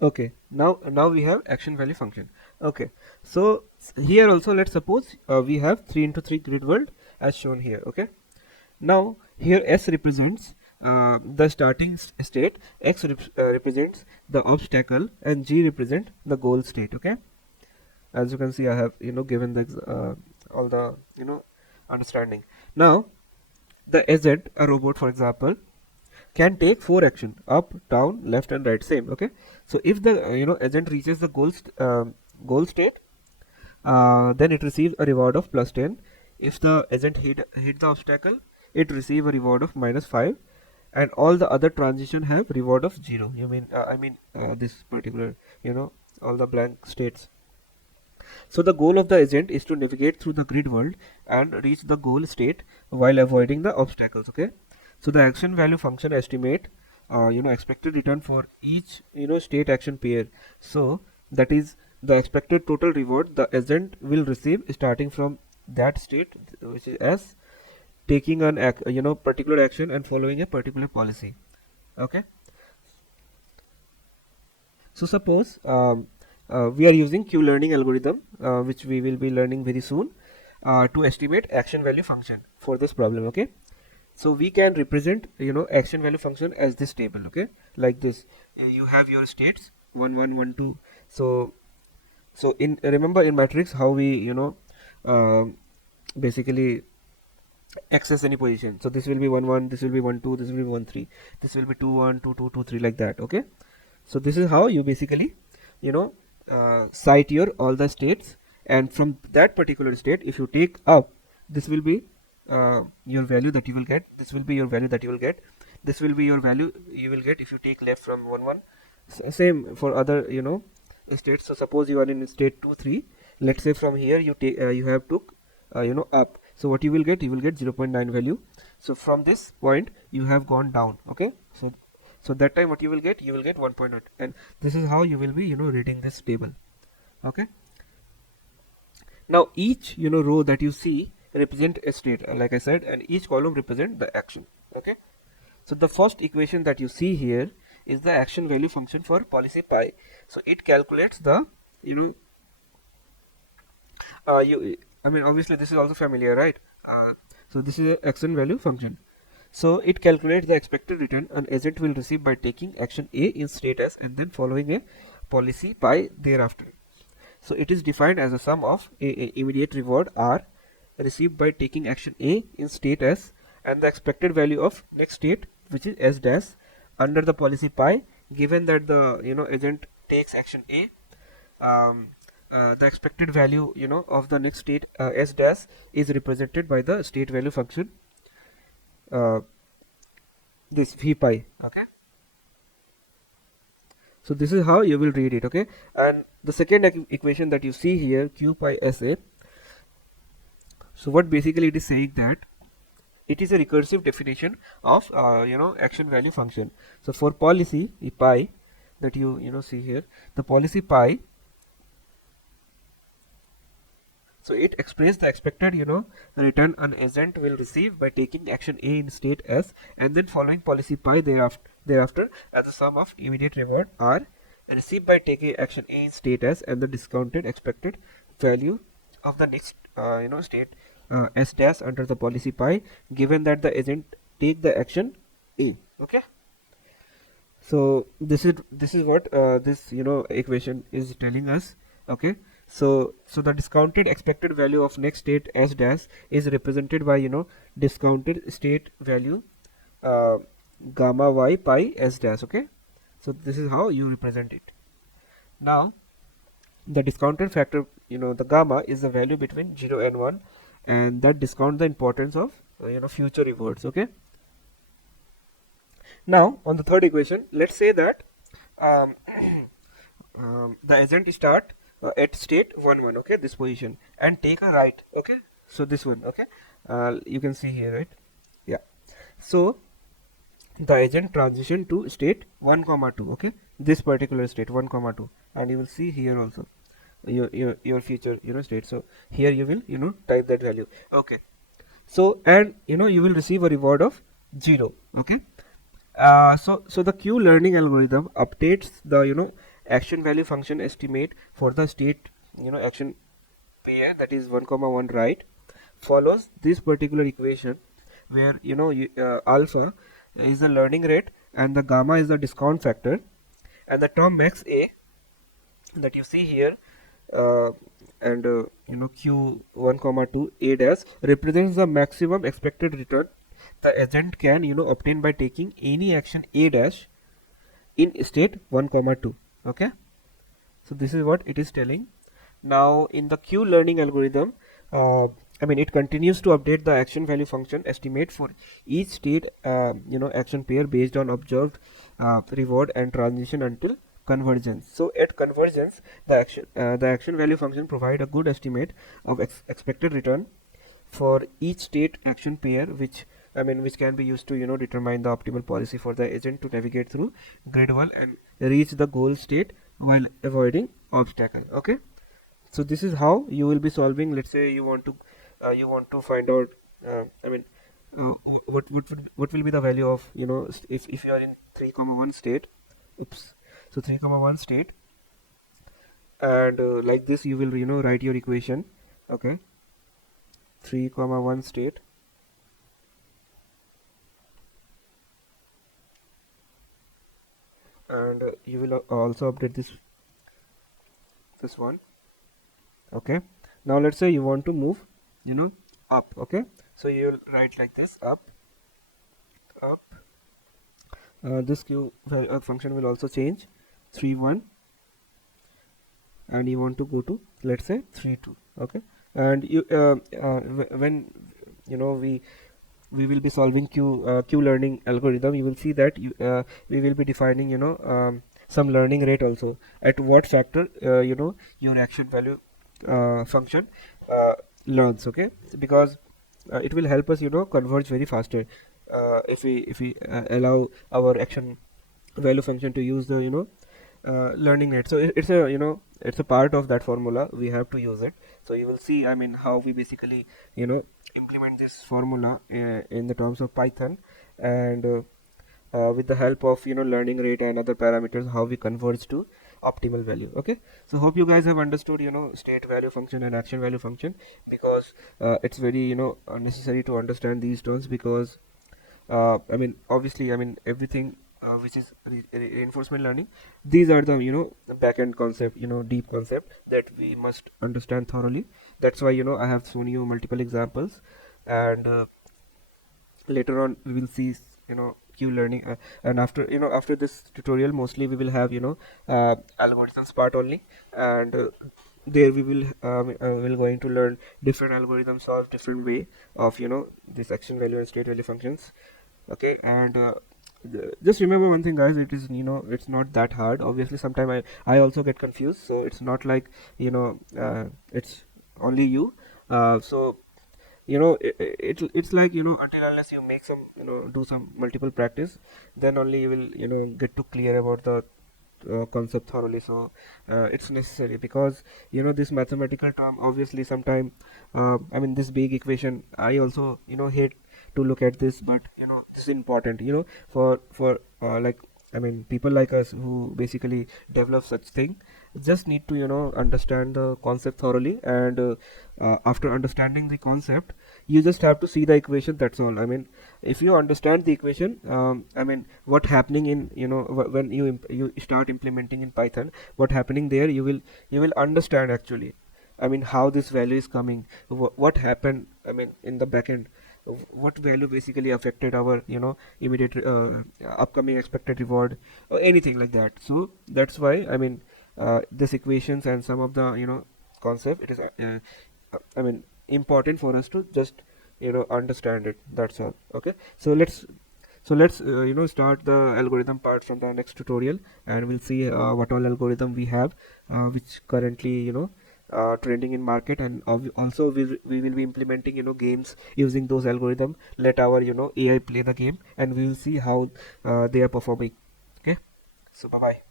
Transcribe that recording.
Okay, now we have action value function. Okay, so here also let's suppose we have 3 into 3 grid world as shown here. Okay, now here S represents the starting state, X represents the obstacle, and G represent the goal state. Okay, as you can see, I have given the all the understanding. Now the agent, a robot for example, can take 4 action: up, down, left, and right. Same. Okay, so if the agent reaches the goal state, then it receives a reward of +10. If the agent hit the obstacle, it receives a reward of -5, and all the other transition have reward of 0. You mean this particular all the blank states. So the goal of the agent is to navigate through the grid world and reach the goal state while avoiding the obstacles. Okay, so the action value function estimate expected return for each state action pair. So that is the expected total reward the agent will receive starting from that state, which is S, taking an particular action and following a particular policy. Okay, so suppose we are using Q-learning algorithm, which we will be learning very soon, to estimate action value function for this problem. Okay, so we can represent action value function as this table. Okay, like this. You have your states 1 1 1 2. So in remember in matrix how we uh, basically access any position. So this will be 1 1, this will be 1 2, this will be 1 3, this will be 2 1 2 2 2 3, like that. Okay, so this is how you basically you know cite your all the states, and from that particular state if you take up, this will be your value that you will get, this will be your value that you will get, this will be your value you will get if you take left from 1 1. Same for other states. So suppose you are in state 2 3, let's say from here you take you have took up, so what you will get, you will get 0.9 value. So from this point you have gone down. Okay, so that time what you will get, you will get 1.8, and this is how you will be reading this table. Okay, now each row that you see represent a state, like I said, and each column represent the action. Okay, so the first equation that you see here is the action value function for policy pi. So it calculates the you I mean obviously this is also familiar, right? So this is a action value function. So it calculates the expected return an agent will receive by taking action A in state S and then following a policy pi thereafter. So it is defined as a sum of a immediate reward R received by taking action A in state S and the expected value of next state, which is S dash, under the policy pi, given that the agent takes action A. The expected value of the next state S dash is represented by the state value function, this V pi. Okay, so this is how you will read it. Okay, and the second equation that you see here, Q pi SA, so what basically it is saying that it is a recursive definition of action value function. So for policy pi that you see here, the policy pi, so it expresses the expected return an agent will receive by taking action A in state S and then following policy pi thereafter as the sum of immediate reward R received by taking action A in state S and the discounted expected value of the next state S dash under the policy pi, given that the agent take the action A. Okay, so this is what this equation is telling us. Okay, so the discounted expected value of next state S dash is represented by discounted state value gamma y pi S dash. Okay, so this is how you represent it. Now the discounted factor, the gamma, is the value between 0 and 1, and that discount the importance of future rewards. Okay, now on the third equation, let's say that um, the agent start at state 1 1, okay, this position, and take a right. Okay, so this one. Okay, you can see here, right? Yeah, so the agent transition to state 1 comma 2. Okay, this particular state 1 comma 2, and you will see here also your future state. So here you will type that value. Okay, so and you will receive a reward of 0. Okay, so the Q learning algorithm updates the action value function estimate for the state action pair, that is 1 comma 1 right, follows this particular equation where alpha is the learning rate and the gamma is the discount factor, and the term max a that you see here, uh, and q1 comma 2 a dash represents the maximum expected return the agent can obtain by taking any action a dash in state 1 comma 2. Okay, so this is what it is telling. Now in the q learning algorithm, it continues to update the action value function estimate for each state action pair based on observed reward and transition until convergence. So at convergence, the action value function provide a good estimate of expected return for each state action pair, which can be used to determine the optimal policy for the agent to navigate through grid wall and reach the goal state while avoiding obstacle. Okay, so this is how you will be solving. Let's say you want to find out uh, what will be the value of if you are in 3 comma 1 state. Oops. So 3 comma 1 state, and like this you will write your equation. Okay, 3 comma 1 state, and you will also update this one. Okay, now let's say you want to move up. Okay, so you will write like this: up. This q function will also change 3 1, and you want to go to, let's say, 3 2. Okay, and you when we will be solving q learning algorithm, you will see that we will be defining some learning rate also, at what factor your action value function learns. Okay, because it will help us converge very faster if we allow our action value function to use the learning rate. So it's a part of that formula, we have to use it. So you will see how we basically implement this formula in the terms of Python, and with the help of learning rate and other parameters, how we converge to optimal value. Okay, so hope you guys have understood state value function and action value function, because it's very necessary to understand these terms, because obviously everything which is reinforcement learning, these are the back-end concept, deep concept that we must understand thoroughly. That's why I have shown you multiple examples, and later on we will see q learning, and after this tutorial mostly we will have algorithms part only, and there we will going to learn different algorithms, solve different way of this action value and state value functions. Okay, and just remember one thing, guys, it is it's not that hard. Obviously sometimes I also get confused, so it's not like it's only you. So it's like until unless you make some do some multiple practice, then only you will get to clear about the concept thoroughly. So it's necessary, because this mathematical term, obviously sometime this big equation, I also hate to look at this, but this is important for like people like us who basically develop such thing, just need to understand the concept thoroughly, and after understanding the concept, you just have to see the equation, that's all. If you understand the equation, what happening in when you start implementing in Python, what happening there, you will understand actually how this value is coming, what happened in the backend, what value basically affected our immediate upcoming expected reward, or anything like that. So that's why this equations and some of the concept, it is important for us to just understand it, that's all. Okay, so let's start the algorithm part from the next tutorial, and we'll see what all algorithm we have which currently trending in market, and also we will be implementing games using those algorithm. Let our AI play the game, and we will see how they are performing. Okay, so bye bye.